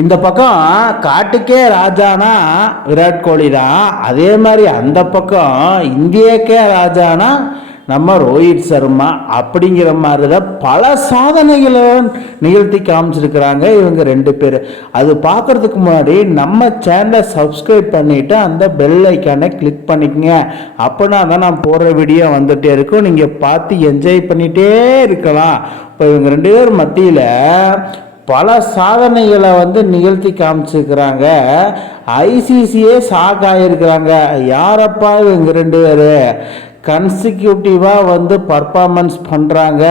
இந்த பக்கம் காட்டுக்கே ராஜானா விராட் கோலி தான், அதே மாதிரி அந்த பக்கம் இந்தியாக்கே ராஜானா நம்ம ரோஹித் சர்மா அப்படிங்கிற மாதிரி தான் பல சாதனைகளை நிகழ்த்தி காமிச்சிருக்கிறாங்க இவங்க ரெண்டு பேர். அது பார்க்குறதுக்கு முன்னாடி நம்ம சேனலை சப்ஸ்கிரைப் பண்ணிவிட்டு அந்த பெல் ஐக்கானை கிளிக் பண்ணிக்கங்க. அப்படின்னா தான் நான் போடுற வீடியோ வந்துகிட்டே இருக்கும், நீங்கள் பார்த்து என்ஜாய் பண்ணிகிட்டே இருக்கலாம். இப்போ இவங்க ரெண்டு பேர் மத்தியில் பல சாதனைகளை நிகழ்த்தி காமிச்சிருக்கிறாங்க. ஐசிசியே ஷாக் ஆகியிருக்கிறாங்க. யாரப்பா இவங்க ரெண்டு பேர் கன்சிக்யூட்டிவாக பர்ஃபார்மன்ஸ் பண்ணுறாங்க,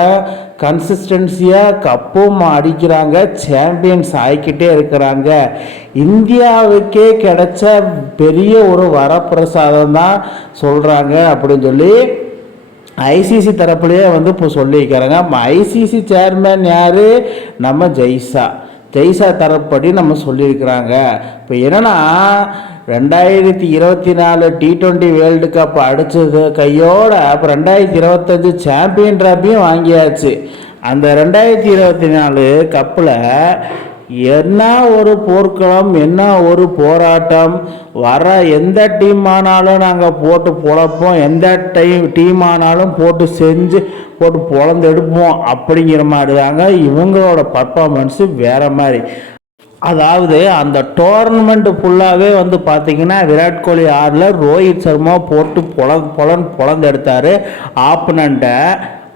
கன்சிஸ்டன்சியாக கப்பும் அடிக்கிறாங்க, சாம்பியன்ஸ் ஆகிக்கிட்டே இருக்கிறாங்க. இந்தியாவுக்கே கிடைச்ச பெரிய ஒரு வரப்பிரசாதம் தான் சொல்கிறாங்க அப்படின்னு சொல்லி ஐசிசி தரப்புலேயே இப்போ சொல்லியிருக்கிறாங்க. ஐசிசி சேர்மேன் யார்? நம்ம ஜெய்ஷா தரப்படி நம்ம சொல்லியிருக்கிறாங்க. இப்போ என்னென்னா 2024 T20 வேர்ல்டு கப் அடித்தது கையோட அப்போ 2025 சாம்பியன் ட்ராஃபியும் வாங்கியாச்சு. அந்த 2024 கப்பில் என்ன ஒரு போர்க்களம், என்ன ஒரு போராட்டம். வர எந்த டீம் ஆனாலும் நாங்கள் போட்டு பொழப்போம், எந்த டீம் ஆனாலும் போட்டு பொழந்து எடுப்போம் அப்படிங்கிற மாதிரி தாங்க இவங்களோட பர்ஃபார்மன்ஸு வேறு மாதிரி. அதாவது அந்த டோர்னமெண்ட் ஃபுல்லாகவே பார்த்தீங்கன்னா விராட் கோலி ஆடில் ரோஹித் சர்மா போட்டு பொழந்து எடுத்தார் ஆப்பனண்ட்டை.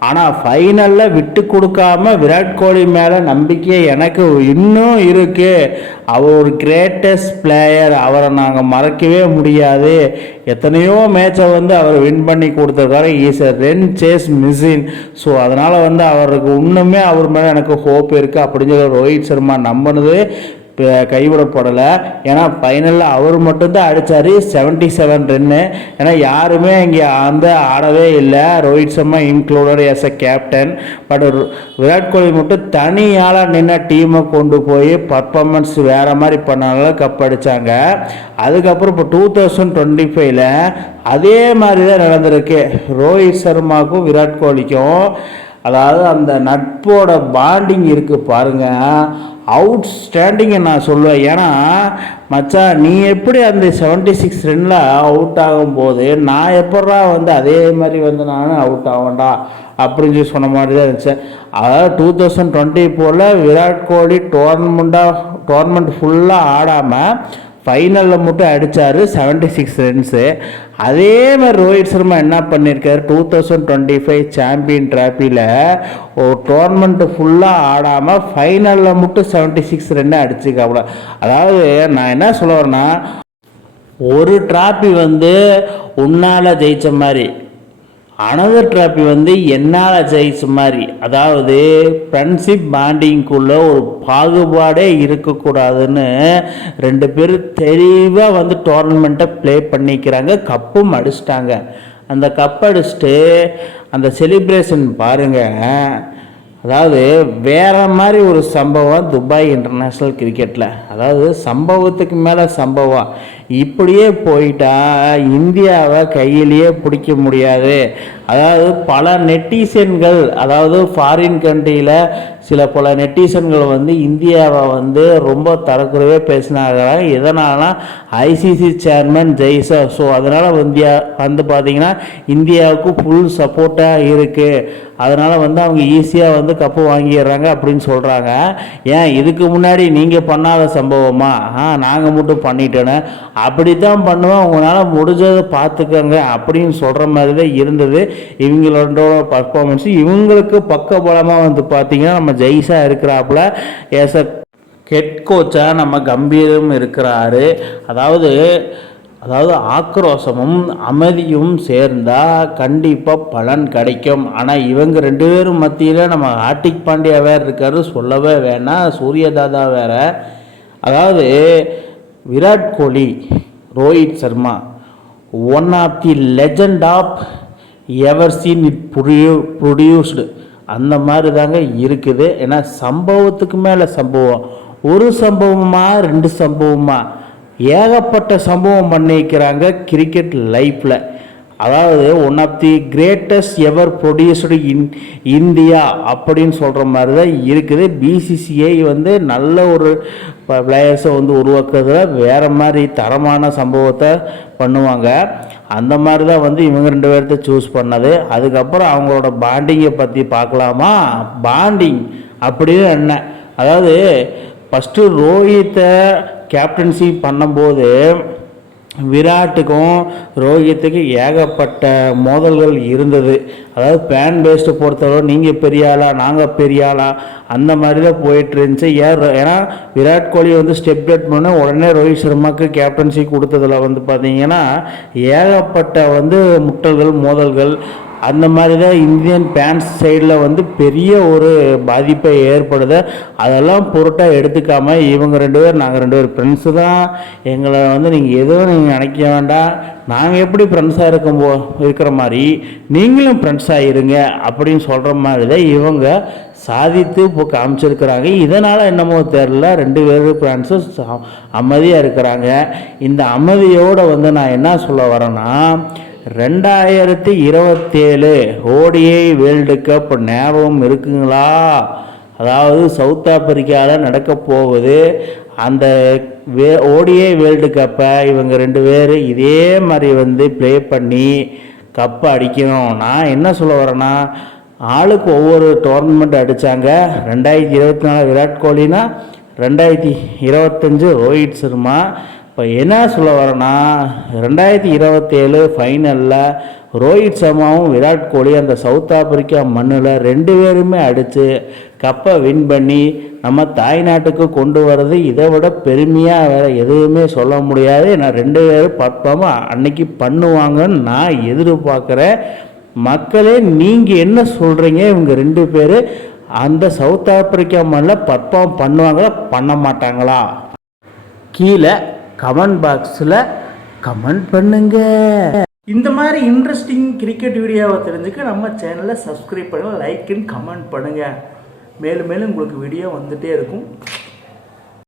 ஆனால் ஃபைனலில் விட்டு கொடுக்காம விராட் கோலி மேலே நம்பிக்கை எனக்கு இன்னும் இருக்குது. அவர் ஒரு கிரேட்டஸ்ட் பிளேயர், அவரை நாங்கள் மறக்கவே முடியாது. எத்தனையோ மேட்சை அவர் வின் பண்ணி கொடுத்துருக்காரு. Is a run chase machine. So அதனால் அவருக்கு இன்னுமே அவர் மேலே எனக்கு ஹோப் இருக்குது அப்படின்னு சொல்லி ரோஹித் சர்மா நம்பினது கைவிடப்படலை. ஏன்னா ஃபைனலில் அவர் மட்டும்தான் அடித்தார் 77 ரன்னு. ஏன்னா யாருமே இங்கே ஆடவே இல்லை, Rohit Sharma included as a captain. But Virat Kohli மட்டும் தனியால் நின்று டீமை கொண்டு போய் பர்ஃபார்மன்ஸ் வேறு மாதிரி பண்ணனால கப் அடித்தாங்க. அதுக்கப்புறம் இப்போ 2025 அதே மாதிரி தான் நடந்திருக்கு ரோஹித் சர்மாவுக்கும் விராட் கோலிக்கும். அதாவது அந்த நட்போட பாண்டிங் இருக்குது பாருங்கள், அவுட்ஸ்டாண்டிங்கை நான் சொல்லுவேன். ஏன்னா மச்சான் நீ எப்படி அந்த 76 ரன்னில் அவுட் ஆகும்போது நான் எப்படா அதே மாதிரி நானும் அவுட் ஆகண்டா அப்படின்னு சொல்லி சொன்ன மாதிரி தான் இருந்துச்சு. அதாவது 2024 விராட் கோலி டோர்னமெண்ட் ஃபுல்லாக ஆடாமல் ஃபைனலில் மட்டும் அடித்தார் 76 ரன்ஸு. அதே மாதிரி ரோஹித் சர்மா என்ன பண்ணியிருக்காரு 2025 சாம்பியன் ட்ராஃபியில் ஒரு டோர்னமெண்ட்டு ஃபுல்லாக ஆடாமல் ஃபைனலில் மட்டும் 76 ரன்னு அடிச்சுக்காப்புல. அதாவது நான் என்ன சொல்ல வரேன்னா, ஒரு டிராஃபி உன்னால் ஜெயித்த மாதிரி, அனதர் டிராஃபி என்னால் ஜெயிச்ச மாதிரி. அதாவது ஃப்ரெண்ட்ஷிப் பாண்டிங்குள்ளே ஒரு பாகுபாடே இருக்கக்கூடாதுன்னு ரெண்டு பேரும் தெளிவாக டோர்னமெண்ட்டை ப்ளே பண்ணிக்கிறாங்க. கப்பும் அடிச்சிட்டாங்க. அந்த கப் அடிச்சுட்டு அந்த செலிப்ரேஷன் பாருங்கள். அதாவது வேறு மாதிரி ஒரு சம்பவம் துபாய் இன்டர்நேஷ்னல் கிரிக்கெட்டில். அதாவது சம்பவத்துக்கு மேலே சம்பவம். இப்படியே போயிட்டா இந்தியாவை கையிலேயே பிடிக்க முடியாது. அதாவது பல நெட்டிசன்கள், அதாவது ஃபாரின் கண்ட்ரியில் பல நெட்டிசன்கள் இந்தியாவை ரொம்ப தரக்குறைவே பேசினாங்க. எதனால்னா ஐசிசி சேர்மன் ஜெய்ஷா. ஸோ அதனால் பார்த்தீங்கன்னா இந்தியாவுக்கு ஃபுல் சப்போர்ட்டாக இருக்குது. அதனால் அவங்க ஈஸியாக கப்பு வாங்கிடுறாங்க அப்படின்னு சொல்கிறாங்க. ஏன் இதுக்கு முன்னாடி நீங்கள் பண்ணாத சம்பவமா? நாங்கள் மட்டும் பண்ணிட்டோன்னு அப்படி தான் பண்ணுவோம், உங்களால் முடிஞ்சதை பார்த்துக்கோங்க அப்படின்னு சொல்கிற மாதிரி தான் இருந்தது இவங்களோட பர்ஃபார்மன்ஸ். இவங்களுக்கு பக்கபலமாக பார்த்தீங்கன்னா நம்ம ஜெய்ஷா இருக்கிறாப்புல. ஏஸ் அ ஹெட் கோச்சாக நம்ம கம்பீரம் இருக்கிறாரு. அதாவது ஆக்ரோஷமும் அமைதியும் சேர்ந்தால் கண்டிப்பாக பலன் கிடைக்கும். ஆனால் இவங்க ரெண்டு பேரும் மத்தியில் நம்ம ஹார்திக் பாண்டியா வேறு இருக்காரு, சொல்லவே வேணாம், சூரியதாதா வேறு. அதாவது Virat Kohli, Rohit Sharma one of the legend of ever seen it produced அந்த மாதிரி தாங்க இருக்குது. ஏன்னா சம்பவத்துக்கு மேலே சம்பவம், ஒரு சம்பவமா 2 சம்பவமா ஏகப்பட்ட சம்பவம் பண்ணிக்கிறாங்க கிரிக்கெட் லைஃப்பில். அதாவது one of the greatest ever produced India அப்படின்னு சொல்கிற மாதிரி தான் இருக்குது. பிசிசிஐ வந்து நல்ல ஒரு பிளேயர்ஸை வந்து உருவாக்குறதுல வேறு மாதிரி தரமான சம்பவத்தை பண்ணுவாங்க. அந்த மாதிரி தான் வந்து இவங்க 2 பேர்த்த சூஸ் பண்ணது. அதுக்கப்புறம் அவங்களோட பாண்டிங்கை பற்றி பார்க்கலாமா? பாண்டிங் அப்படின்னு என்ன, அதாவது ஃபஸ்ட்டு ரோஹித்தை கேப்டன்சி பண்ணும்போது விராட்டுக்கும் ரோஹித்துக்கு ஏகப்பட்ட மோதல்கள் இருந்தது. அதாவது ஃபேன் பேஸ்ட்டை பொறுத்தவரை நீங்கள் பெரிய ஆளா நாங்கள் பெரிய ஆளா அந்த மாதிரி தான் போயிட்டு இருந்துச்சு. ஏன்னா விராட் கோலி வந்து ஸ்டெப் டவுன் பண்ண உடனே ரோஹித் சர்மாவுக்கு கேப்டன்சி கொடுத்ததில் வந்து பார்த்தீங்கன்னா ஏகப்பட்ட வந்து முட்டல்கள் மோதல்கள் அந்த மாதிரி தான் இந்தியன் ஃபேன்ஸ் சைடில் வந்து பெரிய ஒரு பாதிப்பை ஏற்படுது. அதெல்லாம் பொருட்டாக எடுத்துக்காமல் இவங்க 2 பேர் நாங்கள் 2 பேர் ஃப்ரெண்ட்ஸு தான், எங்களை வந்து நீங்கள் எதுவும் நீங்கள் நினைக்க வேண்டாம், நாங்கள் எப்படி ஃப்ரெண்ட்ஸாக இருக்கிற மாதிரி நீங்களும் ஃப்ரெண்ட்ஸாக இருங்க அப்படின்னு சொல்கிற மாதிரி தான் இவங்க சாதித்து இப்போ காமிச்சிருக்கிறாங்க. இதனால் என்னமோ தெரில 2 பேரும் ஃப்ரெண்ட்ஸும் அமைதியாக இருக்கிறாங்க. இந்த அமைதியோடு வந்து நான் என்ன சொல்ல வரேன்னா, 2027 ஓடிஐ வேர்ல்டு கப் ஞாபகம் இருக்குங்களா? அதாவது சவுத் ஆப்பிரிக்காவில் நடக்க போகுது. அந்த ஓடிஐ வேர்ல்டு கப்பை இவங்க 2 பேர் இதே மாதிரி வந்து ப்ளே பண்ணி கப்பை அடிக்கணும். நான் என்ன சொல்ல வரேன்னா, ஆளுக்கு ஒவ்வொரு டோர்னமெண்ட் அடித்தாங்க. 2024 விராட் கோலினா, 2025 ரோஹித் சர்மா. இப்போ என்ன சொல்ல வரேன்னா, 2027 ஃபைனலில் ரோஹித் சர்மாவும் விராட் கோலி அந்த சவுத் ஆப்பிரிக்கா மண்ணில் 2 பேருமே அடித்து கப்பை வின் பண்ணி நம்ம தாய்நாட்டுக்கு கொண்டு வர்றது இதை விட பெருமையாக வேறு எதுவுமே சொல்ல முடியாது. நான் 2 பேரும் பர்ஃபார்ம் அன்னைக்கு பண்ணுவாங்கன்னு நான் எதிர்பார்க்குறேன். மக்களே நீங்கள் என்ன சொல்கிறீங்க? இவங்க 2 பேர் அந்த சவுத் ஆப்பிரிக்கா மண்ணில் பர்ஃபார்ம் பண்ணுவாங்களா பண்ண மாட்டாங்களா? கீழே கமெண்ட் பாக்ஸில் கமெண்ட் பண்ணுங்க. இந்த மாதிரி இன்ட்ரெஸ்டிங் கிரிக்கெட் வீடியோவை தெரிஞ்சுக்க நம்ம சேனலை சப்ஸ்கிரைப் பண்ணுங்கள், லைக் அண்ட் கமெண்ட் பண்ணுங்கள். மேலும் மேலும் உங்களுக்கு வீடியோ வந்துகிட்டே இருக்கும்.